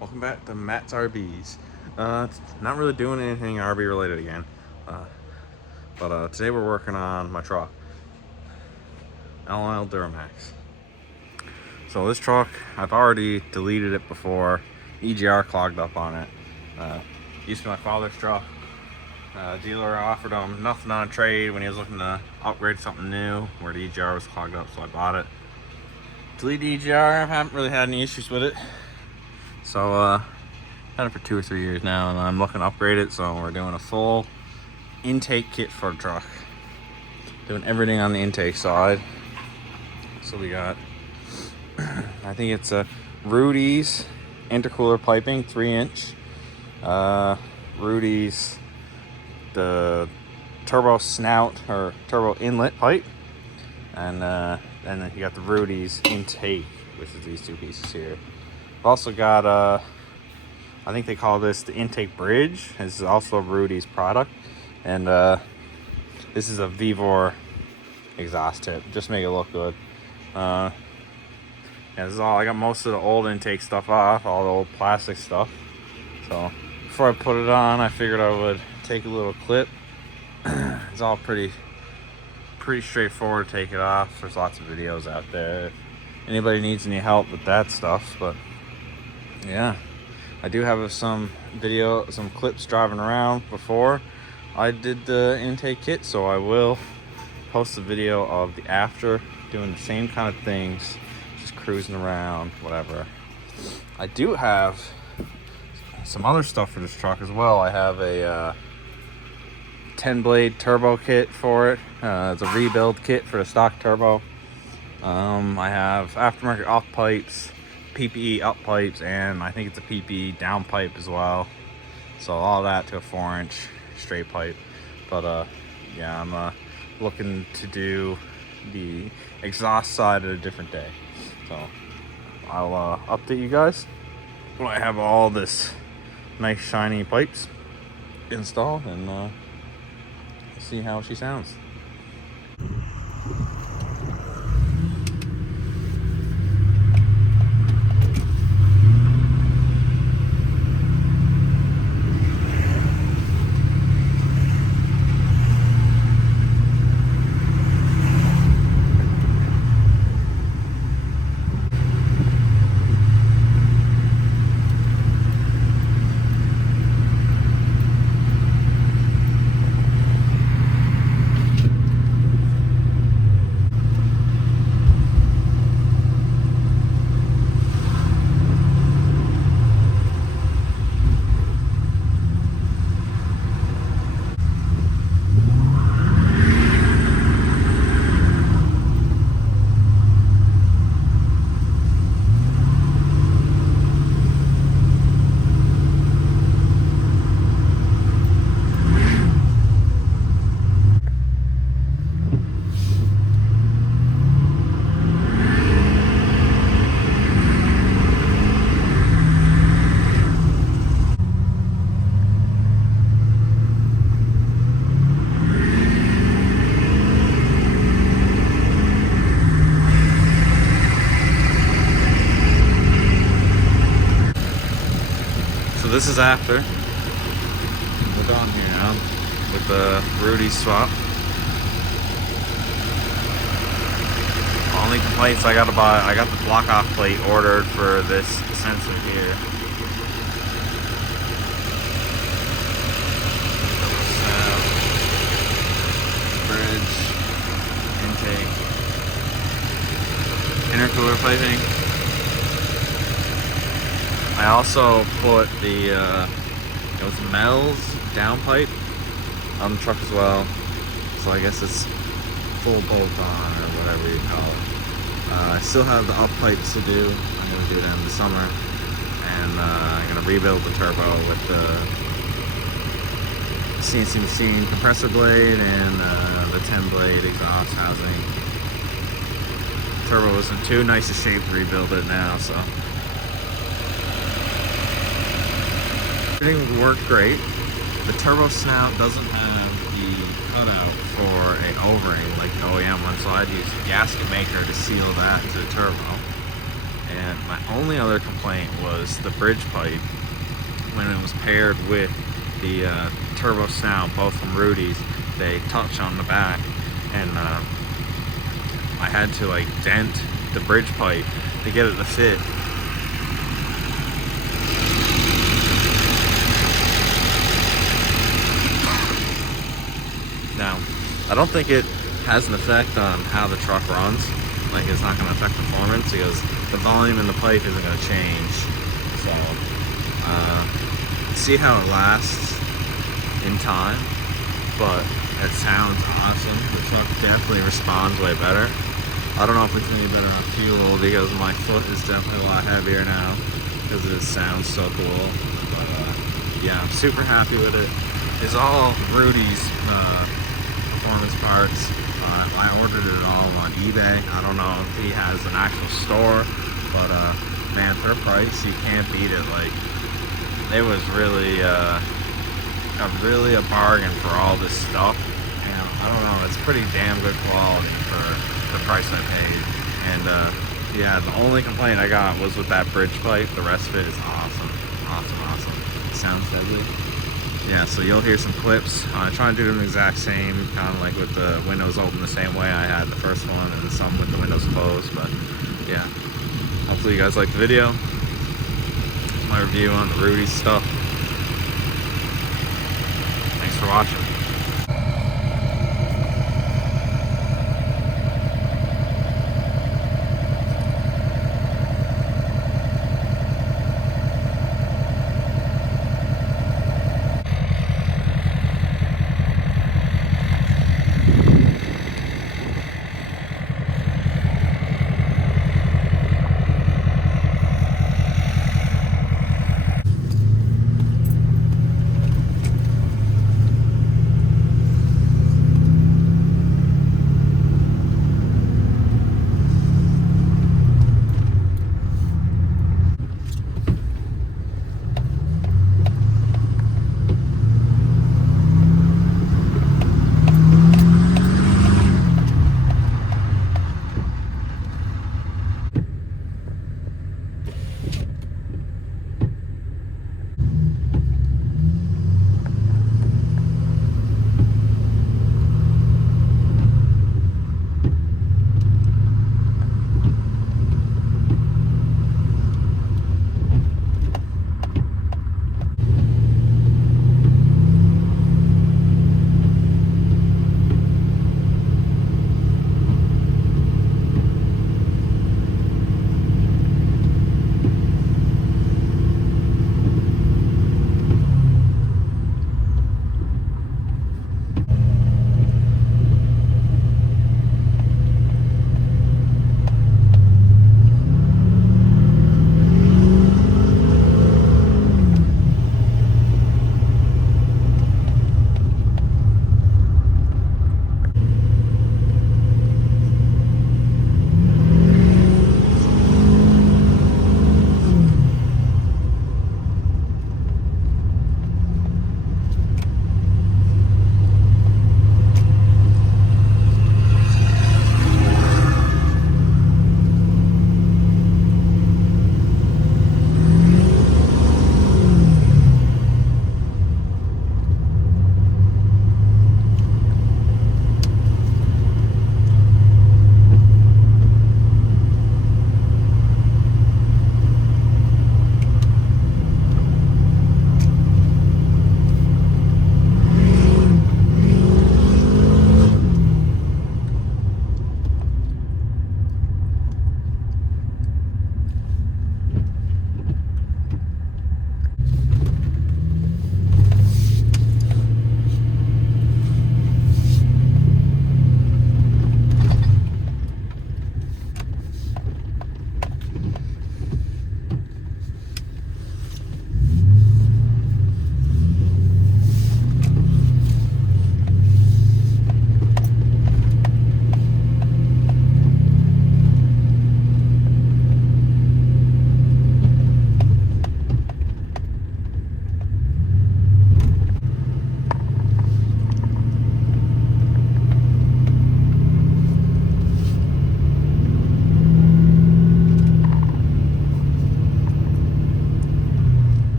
Welcome back to Matt's RBs. Not really doing anything RB related again, but today we're working on my truck, LML Duramax. So this truck, I've already deleted it before. EGR clogged up on it. Used to be my father's truck. Dealer offered him nothing on trade when he was looking to upgrade something new, where the EGR was clogged up, so I bought it. Deleted EGR, I haven't really had any issues with it. So had it for 2 or 3 years now, and I'm looking to upgrade it, so we're doing a full intake kit for the truck. Doing everything on the intake side. So we got, I think it's a Rudy's intercooler piping, 3-inch. Rudy's the turbo snout or turbo inlet pipe, and then you got the Rudy's intake, which is these two pieces here. I've also got I think they call this the intake bridge. This is also Rudy's product, and this is a Vivor exhaust tip, just to make it look good. Yeah, this is all. I got most of the old intake stuff off, all the old plastic stuff. So before I put it on, I figured I would take a little clip. It's all pretty straightforward to take it off. There's lots of videos out there if anybody needs any help with that stuff. But yeah, I do have some clips driving around before I did the intake kit, so I will post a video of the after doing the same kind of things, just cruising around, whatever. I do have some other stuff for this truck as well. I have a 10-blade turbo kit for it. It's a rebuild kit for the stock turbo. I have aftermarket up pipes, PPE up pipes, and I think it's a PPE down pipe as well. So all that to a 4-inch straight pipe. But yeah, I'm looking to do the exhaust side at a different day. So I'll update you guys when I have all this nice shiny pipes installed, and see how she sounds. So this is after. We're done here now with the Rudy swap. Only complaints I gotta buy, I got the block off plate ordered for this sensor here. Bridge, intake, intercooler piping. I also put the it was Mel's downpipe on the truck as well, so I guess it's full bolt on or whatever you call it. I still have the up pipes to do. I'm gonna do that in the summer, and I'm gonna rebuild the turbo with the CNC machine compressor blade and the 10-blade exhaust housing. The turbo is in too nice a shape to rebuild it now, so. Everything worked great. The turbo snout doesn't have the cutout for an O-ring like the OEM one, so I'd use a gasket maker to seal that to the turbo. And my only other complaint was the bridge pipe when it was paired with the turbo snout, both from Rudy's. They touch on the back, and I had to like dent the bridge pipe to get it to fit. Now, I don't think it has an effect on how the truck runs. Like, it's not going to affect performance because the volume in the pipe isn't going to change. So, see how it lasts in time, but it sounds awesome. The truck definitely responds way better. I don't know if it's any better on fuel because my foot is definitely a lot heavier now because it sounds so cool. But yeah, I'm super happy with it. It's all Rudy's performance parts. I ordered it all on eBay. I don't know if he has an actual store, but man, for a price, you can't beat it. Like, it was really a bargain for all this stuff. And I don't know, it's pretty damn good quality for the price I paid. And yeah, the only complaint I got was with that bridge pipe. The rest of it is awesome. Awesome. It sounds deadly. Yeah, so you'll hear some clips. I try and do them the exact same, kind of like with the windows open the same way I had the first one, and some with the windows closed. But yeah, hopefully you guys like the video. It's my review on the Rudy stuff. Thanks for watching.